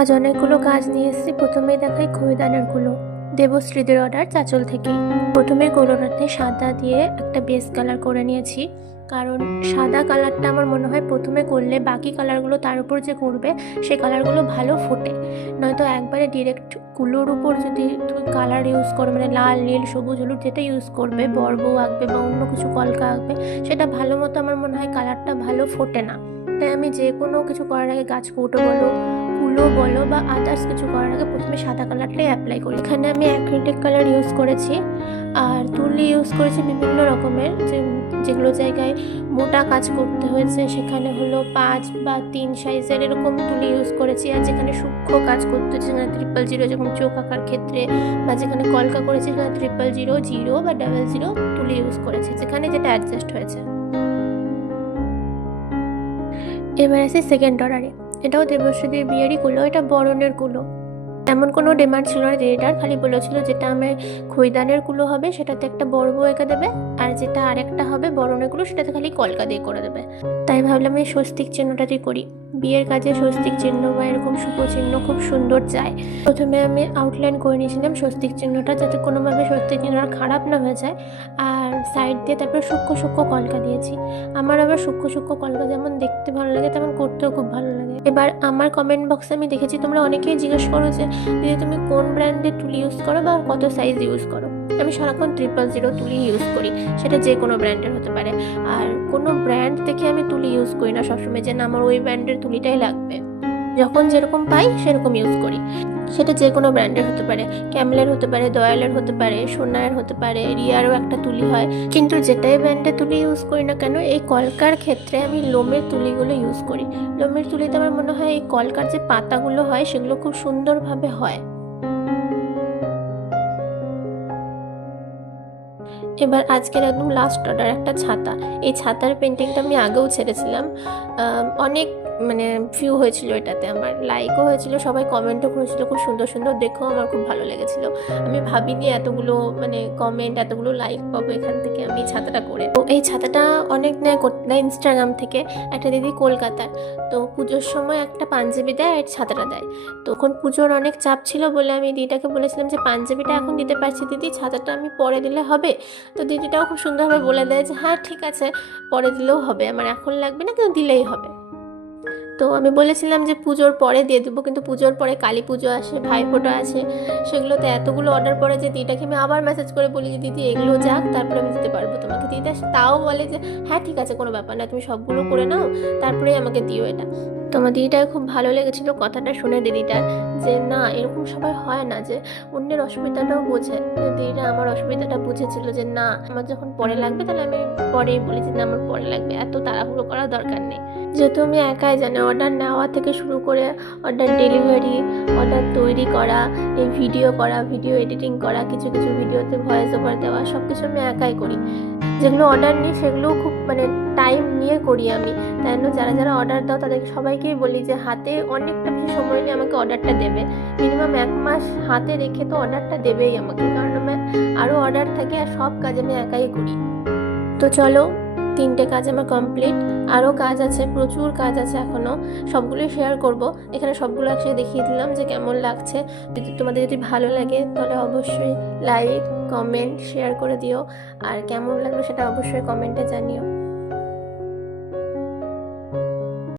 আজ অনেকগুলো কাজ নিয়ে এসেছি। প্রথমেই দেখাই খইদানেরগুলো। দেবশ্রীদের অর্ডার চাঁচল থেকেই। প্রথমে কলরাতে সাদা দিয়ে একটা বেস কালার করে নিয়েছি, কারণ সাদা কালারটা আমার মনে হয় প্রথমে করলে বাকি কালারগুলো তার উপর যে করবে সেই কালারগুলো ভালো ফোটে। নয়তো একবারে ডিরেক্ট কুলোর উপর যদি তুমি কালার ইউজ করো, মানে লাল নীল সবুজ হলুদ যেটা ইউজ করবে, বর্বও আঁকবে বা অন্য কিছু কলকা আঁকবে, সেটা ভালো মতো আমার মনে হয় কালারটা ভালো ফোটে না। তাই আমি যে কোনো কিছু করার আগে গাছ কৌটো বলো, কুলো বলো বা আদার্স কিছু করার আগে প্রথমে সাদা কালারটাই অ্যাপ্লাই করি। এখানে আমি অ্যাক্রিলিক কালার ইউজ করেছি আর তুলি ইউজ করেছি বিভিন্ন রকমের, যেগুলো জায়গায় মোটা কাজ করতে হয়েছে সেখানে হলো 5 বা 3 সাইজের এরকম তুলি ইউজ করেছি। আর যেখানে সূক্ষ্ম কাজ করতে হচ্ছে, যেখানে 000 যেরকম চোখ আঁকার ক্ষেত্রে, বা যেখানে কলকা করেছি সেখানে 000 0 বা 00 তুলি ইউজ করেছি, যেখানে যেটা অ্যাডজাস্ট হয়েছে। এবার আসি সেকেন্ড অর্ডারে। এটাও দেবশ্রীদের বিয়েরই কুলো, এটা বরণের কুলো। এমন কোনো ডিমান্ড ছিল না দিদিটার, খালি বলেছিল যেটা আমার খইদানের কুলো হবে সেটাতে একটা বর্ব এঁকে দেবে, আর যেটা আরেকটা হবে বরণের কুলো সেটাতে খালি কলকা দিয়ে করে দেবে। তাই ভাবলাম এই স্বস্তিক চিহ্নটাতেই করি। বিয়ের কাজে স্বস্তিক চিহ্ন বা এরকম শুভ চিহ্ন খুব সুন্দর যায়। প্রথমে আমি আউটলাইন করে নিয়েছিলাম স্বস্তিক চিহ্নটা, যাতে কোনোভাবে স্বস্তিক চিহ্নটা খারাপ না হয়ে যায়। আর সাইড দিয়ে তারপর সূক্ষ্ম সূক্ষ্ম কলকা দিয়েছি। আমার আবার সূক্ষ্ম সূক্ষ্ম কলকা যেমন দেখতে ভালো লাগে তেমন করতেও খুব ভালো লাগে। এবার আমার কমেন্ট বক্সে আমি দেখেছি তোমরা অনেকেই জিজ্ঞেস করো যে দিদি তুমি কোন ব্র্যান্ডের তুলি ইউজ করো বা কত সাইজ ইউজ করো। আমি সারাক্ষণ 000 তুলি ইউজ করি, সেটা যে কোনো ব্র্যান্ডের হতে পারে। আর কোনো ব্র্যান্ড থেকে আমি তুলি ইউজ করি না সবসময় যে না আমার ওই ব্র্যান্ডের তুলিটাই লাগবে। যখন যেরকম পাই সেরকম ইউজ করি। সেটা যে কোনো ব্র্যান্ডের হতে পারে, ক্যামেলের হতে পারে, দয়ালের হতে পারে, সোনার হতে পারে, রিয়ারও একটা তুলি হয়। কিন্তু যেটাই ব্র্যান্ডের তুলি ইউজ করি না কেন, এই কলকার ক্ষেত্রে আমি লোমের তুলিগুলো ইউজ করি। লোমের তুলিতে আমার মনে হয় এই কলকার যে পাতাগুলো হয় সেগুলো খুব সুন্দরভাবে হয়। এবার আজকের একদম লাস্ট অর্ডার একটা ছাতা। এই ছাতার পেন্টিংটা আমি আগেও ছেড়েছিলাম, অনেক মানে ভিউ হয়েছিল, এটাতে আমার লাইকও হয়েছিল, সবাই কমেন্টও করেছিল খুব সুন্দর সুন্দর, দেখেও আমার খুব ভালো লেগেছিল। আমি ভাবিনি এতগুলো মানে কমেন্ট এতগুলো লাইক পাবো এখান থেকে আমি ছাতাটা করে। তো এই ছাতাটা অনেক নেয় করতে দেয় ইনস্টাগ্রাম থেকে, একটা দিদি কলকাতার। তো পুজোর সময় একটা পাঞ্জাবি দেয় আর ছাতাটা দেয়। তখন পুজোর অনেক চাপ ছিল বলে আমি দিদিটাকে বলেছিলাম যে পাঞ্জাবিটা এখন দিতে পারছি দিদি, ছাতাটা আমি পরে দিলে হবে? তো দিদিটাও খুব সুন্দরভাবে বলে দেয় যে হ্যাঁ ঠিক আছে, পরে দিলেও হবে, আমার এখন লাগবে না, কিন্তু দিলেই হবে। তো আমি বলেছিলাম যে পুজোর পরে দিয়ে দেবো, কিন্তু পুজোর পরে কালী পুজো আসে, ভাইফোঁটা আছে, সেগুলোতে এতগুলো অর্ডার পড়ে যে দিদিটাকে আমি আবার মেসেজ করে বলি যে দিদি এগুলো যাক তারপরে আমি দিতে পারবো তোমাকে। দিদিটা তাও বলে যে হ্যাঁ ঠিক আছে কোনো ব্যাপার না, তুমি সবগুলো করে নাও তারপরেই আমাকে দিও এটা। তো আমার দিদিটার খুব ভালো লেগেছিল কথাটা শুনে দিদিটার, যে না এরকম সবাই হয় না যে অন্যের অসুবিধাটাও বোঝে। দিদিটা আমার অসুবিধাটা বুঝেছিল যে না আমার যখন পরে লাগবে তাহলে আমি পরেই বলি যে না আমার পরে লাগবে, এত তাড়াহুড়ো করার দরকার নেই। যেহেতু আমি একাই জানি, অর্ডার নেওয়া থেকে শুরু করে অর্ডার ডেলিভারি, অর্ডার তৈরি করা, এই ভিডিও করা, ভিডিও এডিটিং করা, কিছু কিছু ভিডিওতে ভয়েস ওভার দেওয়া, সব কিছু আমি একাই করি। যেগুলো অর্ডার নিই সেগুলোও খুব মানে টাইম নিয়ে করি আমি। তাই জন্য যারা যারা অর্ডার দাও তাদেরকে সবাইকেই বলি যে হাতে অনেকটা বেশি সময় নিয়ে আমাকে অর্ডারটা দেবে। মিনিমাম 1 মাস হাতে রেখে তো অর্ডারটা দেবেই আমাকে, কারণ আমার আরও অর্ডার থাকে আর সব কাজ আমি একাই করি। তো চলো 3টে কাজ আমার কমপ্লিট, আরও কাজ আছে, প্রচুর কাজ আছে এখনও, সবগুলোই শেয়ার করব। এখানে সবগুলো একসাথে দেখিয়ে দিলাম যে কেমন লাগছে। তোমাদের যদি ভালো লাগে তাহলে অবশ্যই লাইক কমেন্ট শেয়ার করে দিও, আর কেমন লাগলো সেটা অবশ্যই কমেন্টে জানিও।